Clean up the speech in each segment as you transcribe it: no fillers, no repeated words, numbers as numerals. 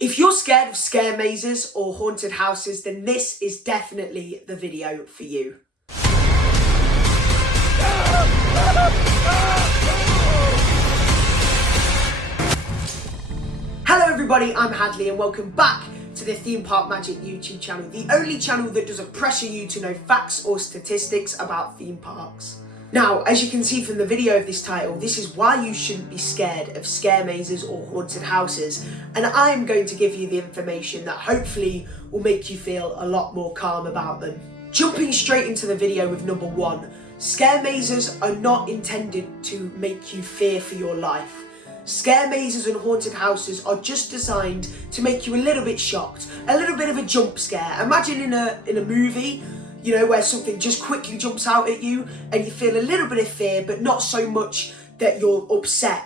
If you're scared of scare mazes or haunted houses, then this is definitely the video for you. Hello everybody, I'm Hadley and welcome back to the Theme Park Magic YouTube channel, the only channel that doesn't pressure you to know facts or statistics about theme parks. Now, as you can see from the video of this title, this is why you shouldn't be scared of scare mazes or haunted houses, and I'm going to give you the information that hopefully will make you feel a lot more calm about them. Jumping straight into the video with number one, scare mazes are not intended to make you fear for your life. Scare mazes and haunted houses are just designed to make you a little bit shocked, a little bit of a jump scare. Imagine in a movie, you know, where something just quickly jumps out at you and you feel a little bit of fear, but not so much that you're upset.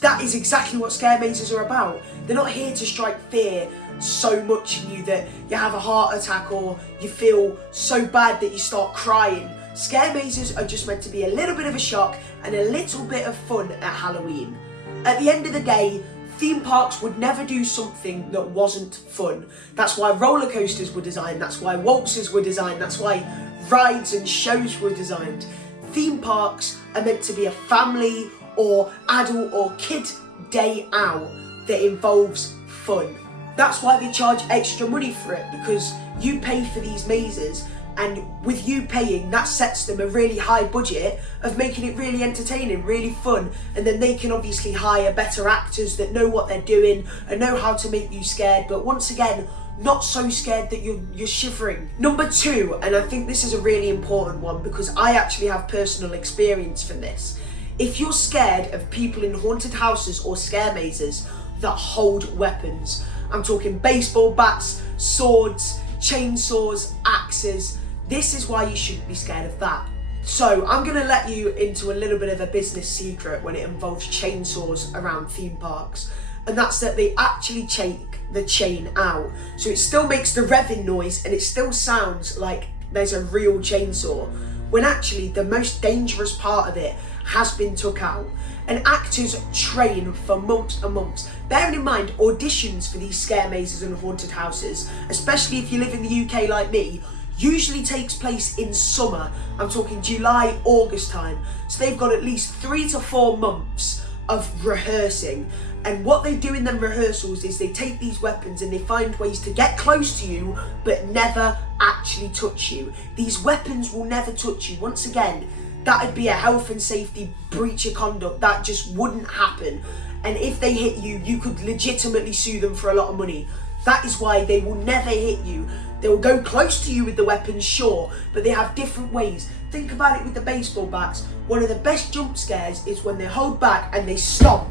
That is exactly what scare mazes are about. They're not here to strike fear so much in you that you have a heart attack or you feel so bad that you start crying. Scare mazes are just meant to be a little bit of a shock and a little bit of fun at Halloween. At the end of the day, theme parks would never do something that wasn't fun. That's why roller coasters were designed, that's why waltzes were designed, that's why rides and shows were designed. Theme parks are meant to be a family or adult or kid day out that involves fun. That's why they charge extra money for it, because you pay for these mazes, and with you paying, that sets them a really high budget of making it really entertaining, really fun, and then they can obviously hire better actors that know what they're doing and know how to make you scared, but once again, not so scared that you're shivering. Number two, and I think this is a really important one because I actually have personal experience from this. If you're scared of people in haunted houses or scare mazes that hold weapons, I'm talking baseball bats, swords, chainsaws, axes, this is why you shouldn't be scared of that. So I'm going to let you into a little bit of a business secret when it involves chainsaws around theme parks, and that's that they actually take the chain out. So it still makes the revving noise and it still sounds like there's a real chainsaw, when actually the most dangerous part of it has been took out. And actors train for months and months. Bearing in mind, auditions for these scare mazes and haunted houses, especially if you live in the UK like me, usually takes place in summer. I'm talking July, August time. So they've got at least 3 to 4 months of rehearsing. And what they do in them rehearsals is they take these weapons and they find ways to get close to you, but never actually touch you. These weapons will never touch you. Once again, that would be a health and safety breach of conduct. That just wouldn't happen. And if they hit you, you could legitimately sue them for a lot of money. That is why they will never hit you. They will go close to you with the weapons, sure, but they have different ways. Think about it with the baseball bats. One of the best jump scares is when they hold back and they stomp.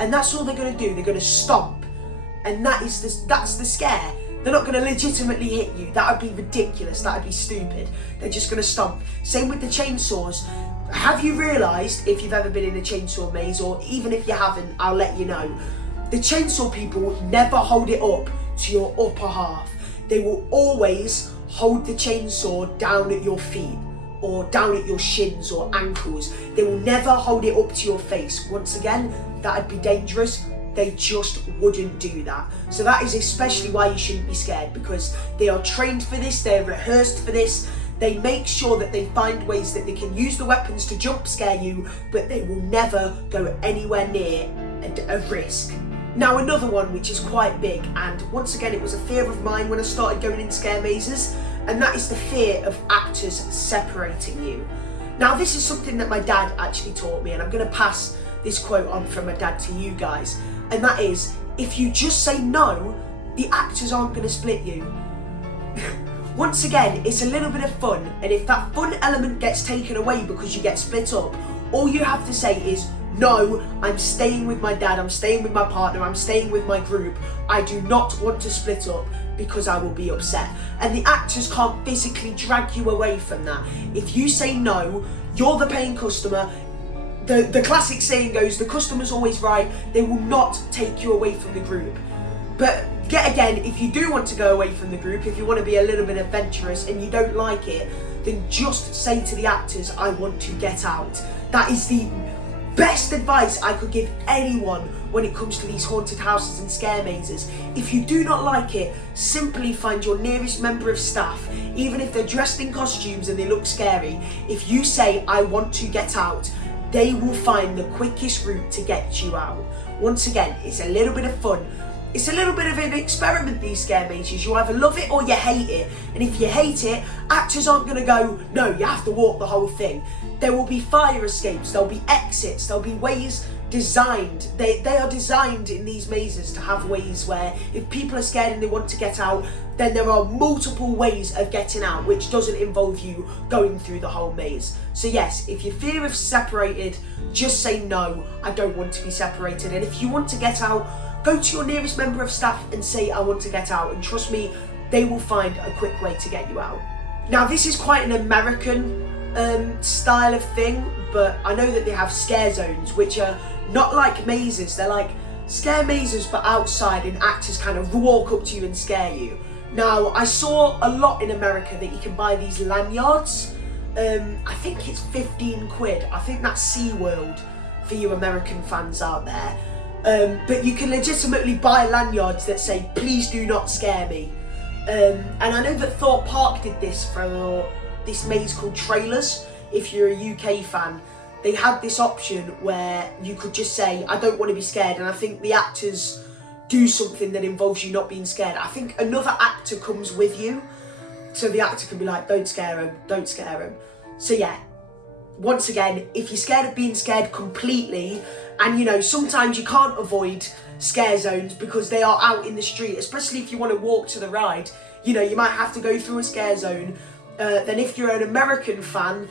And that's all they're going to do. They're going to stomp. And that's the scare. They're not going to legitimately hit you. That would be ridiculous. That would be stupid. They're just going to stomp. Same with the chainsaws. Have you realised, if you've ever been in a chainsaw maze, or even if you haven't, I'll let you know, the chainsaw people never hold it up to your upper half. They will always hold the chainsaw down at your feet or down at your shins or ankles. They will never hold it up to your face. Once again, that would be dangerous. They just wouldn't do that. So that is especially why you shouldn't be scared, because they are trained for this, they're rehearsed for this. They make sure that they find ways that they can use the weapons to jump scare you, but they will never go anywhere near a risk. Now another one which is quite big, and once again it was a fear of mine when I started going in scare mazes, and that is the fear of actors separating you. Now this is something that my dad actually taught me, and I'm going to pass this quote on from my dad to you guys, and that is, if you just say no, the actors aren't going to split you. Once again, it's a little bit of fun, and if that fun element gets taken away because you get split up, all you have to say is, no, I'm staying with my dad, I'm staying with my partner, I'm staying with my group. I do not want to split up because I will be upset. And the actors can't physically drag you away from that. If you say no, you're the paying customer. The classic saying goes, the customer's always right. They will not take you away from the group. But yet again, if you do want to go away from the group, if you want to be a little bit adventurous and you don't like it, then just say to the actors, I want to get out. That is the best advice I could give anyone when it comes to these haunted houses and scare mazes. If you do not like it, simply find your nearest member of staff, even if they're dressed in costumes and they look scary. If you say, I want to get out, they will find the quickest route to get you out. Once again, it's a little bit of fun. It's a little bit of an experiment, these scare mazes. You either love it or you hate it. And if you hate it, actors aren't going to go, no, you have to walk the whole thing. There will be fire escapes, there'll be exits, there'll be ways designed. They are designed in these mazes to have ways where if people are scared and they want to get out, then there are multiple ways of getting out, which doesn't involve you going through the whole maze. So yes, if you fear of separated, just say no, I don't want to be separated. And if you want to get out, go to your nearest member of staff and say, I want to get out. And trust me, they will find a quick way to get you out. Now, this is quite an American style of thing, but I know that they have scare zones, which are not like mazes. They're like scare mazes, but outside, and actors kind of walk up to you and scare you. Now, I saw a lot in America that you can buy these lanyards. I think it's 15 quid. I think that's SeaWorld for you American fans out there. But you can legitimately buy lanyards that say, please do not scare me. And I know that Thorpe Park did this for this maze called Trailers. If you're a UK fan, they had this option where you could just say, I don't want to be scared. And I think the actors do something that involves you not being scared. I think another actor comes with you. So the actor can be like, don't scare him, don't scare him. So yeah, once again, if you're scared of being scared completely, and you know, sometimes you can't avoid scare zones because they are out in the street, especially if you want to walk to the ride, you know, you might have to go through a scare zone. Then if you're an American fan,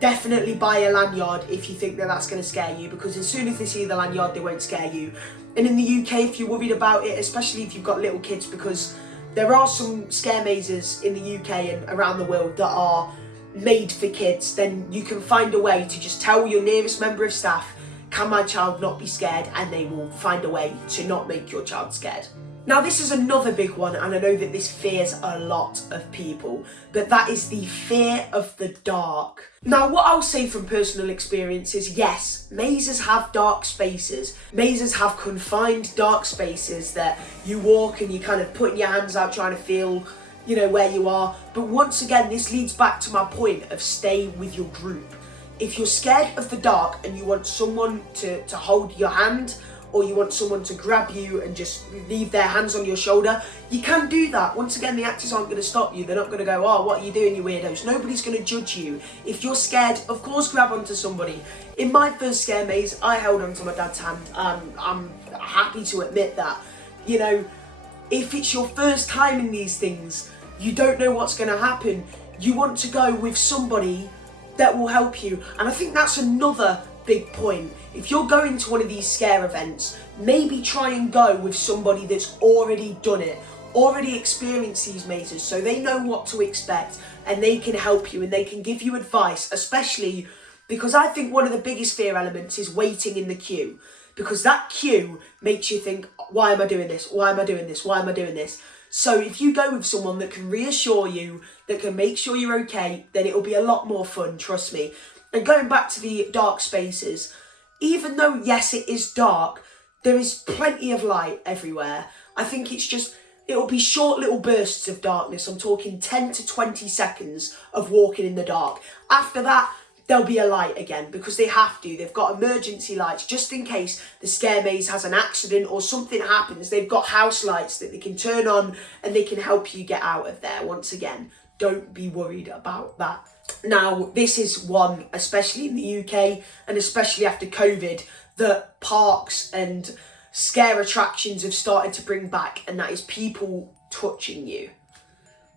definitely buy a lanyard if you think that that's going to scare you, because as soon as they see the lanyard, they won't scare you. And in the UK, if you're worried about it, especially if you've got little kids, because there are some scare mazes in the UK and around the world that are made for kids, then you can find a way to just tell your nearest member of staff, can my child not be scared? And they will find a way to not make your child scared. Now, this is another big one, and I know that this fears a lot of people, but that is the fear of the dark. Now, what I'll say from personal experience is, yes, mazes have dark spaces. Mazes have confined dark spaces that you walk and you kind of putting your hands out trying to feel, you know, where you are. But once again, this leads back to my point of stay with your group. If you're scared of the dark and you want someone to hold your hand, or you want someone to grab you and just leave their hands on your shoulder, you can do that. Once again, the actors aren't going to stop you. They're not going to go, oh, what are you doing, you weirdos? Nobody's going to judge you. If you're scared, of course, grab onto somebody. In my first scare maze, I held onto my dad's hand. I'm happy to admit that. You know, if it's your first time in these things, you don't know what's going to happen. You want to go with somebody that will help you. And I think that's another big point. If you're going to one of these scare events, maybe try and go with somebody that's already done it, already experienced these mazes, so they know what to expect and they can help you and they can give you advice, especially because I think one of the biggest fear elements is waiting in the queue, because that queue makes you think, why am I doing this? Why am I doing this? Why am I doing this? So if you go with someone that can reassure you, that can make sure you're okay, then it'll be a lot more fun, trust me. And going back to the dark spaces, even though, yes, it is dark, there is plenty of light everywhere. I think it's just, it'll be short little bursts of darkness. I'm talking 10 to 20 seconds of walking in the dark. After that, there'll be a light again, because they have to. They've got emergency lights just in case the scare maze has an accident or something happens. They've got house lights that they can turn on and they can help you get out of there. Once again, don't be worried about that. Now, this is one, especially in the UK and especially after COVID, that parks and scare attractions have started to bring back, and that is people touching you.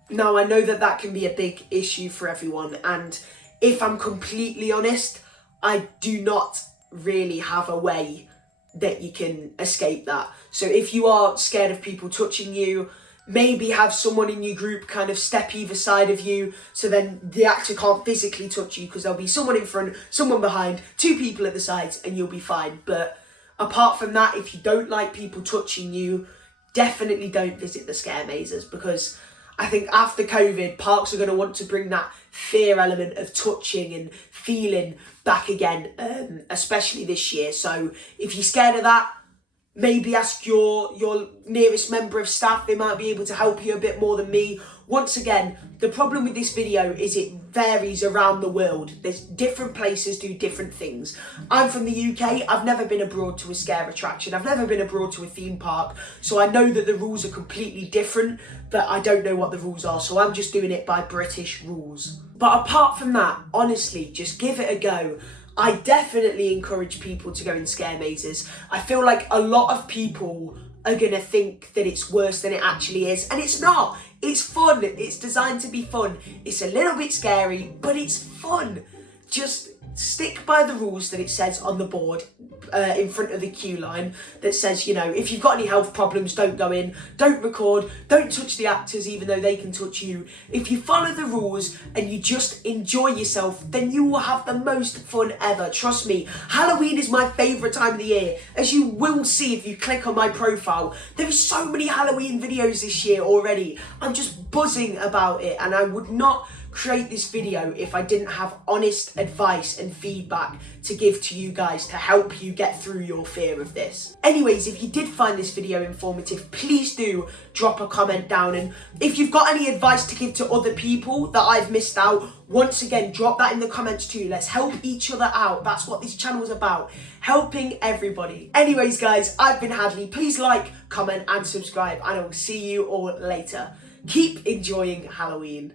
Now, I know that that can be a big issue for everyone, and if I'm completely honest, I do not really have a way that you can escape that. So if you are scared of people touching you, maybe have someone in your group kind of step either side of you, so then the actor can't physically touch you, because there'll be someone in front, someone behind, two people at the sides, and you'll be fine. But apart from that, if you don't like people touching you, definitely don't visit the scare mazes, because I think after COVID, parks are going to want to bring that fear element of touching and feeling back again, especially this year. So if you're scared of that, maybe ask your nearest member of staff. They might be able to help you a bit more than me. Once again, the problem with this video is it varies around the world. There's different places do different things. I'm from the UK. I've never been abroad to a scare attraction. I've never been abroad to a theme park. So I know that the rules are completely different, but I don't know what the rules are. So I'm just doing it by British rules. But apart from that, honestly, just give it a go. I definitely encourage people to go in scare mazes. I feel like a lot of people are gonna think that it's worse than it actually is, and it's not. It's fun. It's designed to be fun. It's a little bit scary, but it's fun. Just stick by the rules that it says on the board in front of the queue line that says, you know, if you've got any health problems, don't go in, don't record, don't touch the actors even though they can touch you. If you follow the rules and you just enjoy yourself, then you will have the most fun ever. Trust me, Halloween is my favourite time of the year. As you will see if you click on my profile, there are so many Halloween videos this year already. I'm just buzzing about it, and I would not create this video if I didn't have honest advice and feedback to give to you guys to help you get through your fear of this. Anyways, if you did find this video informative, please do drop a comment down, and if you've got any advice to give to other people that I've missed out, once again, drop that in the comments too. Let's help each other out. That's what this channel is about, helping everybody. Anyways guys, I've been Hadley. Please like, comment and subscribe, and I will see you all later. Keep enjoying Halloween.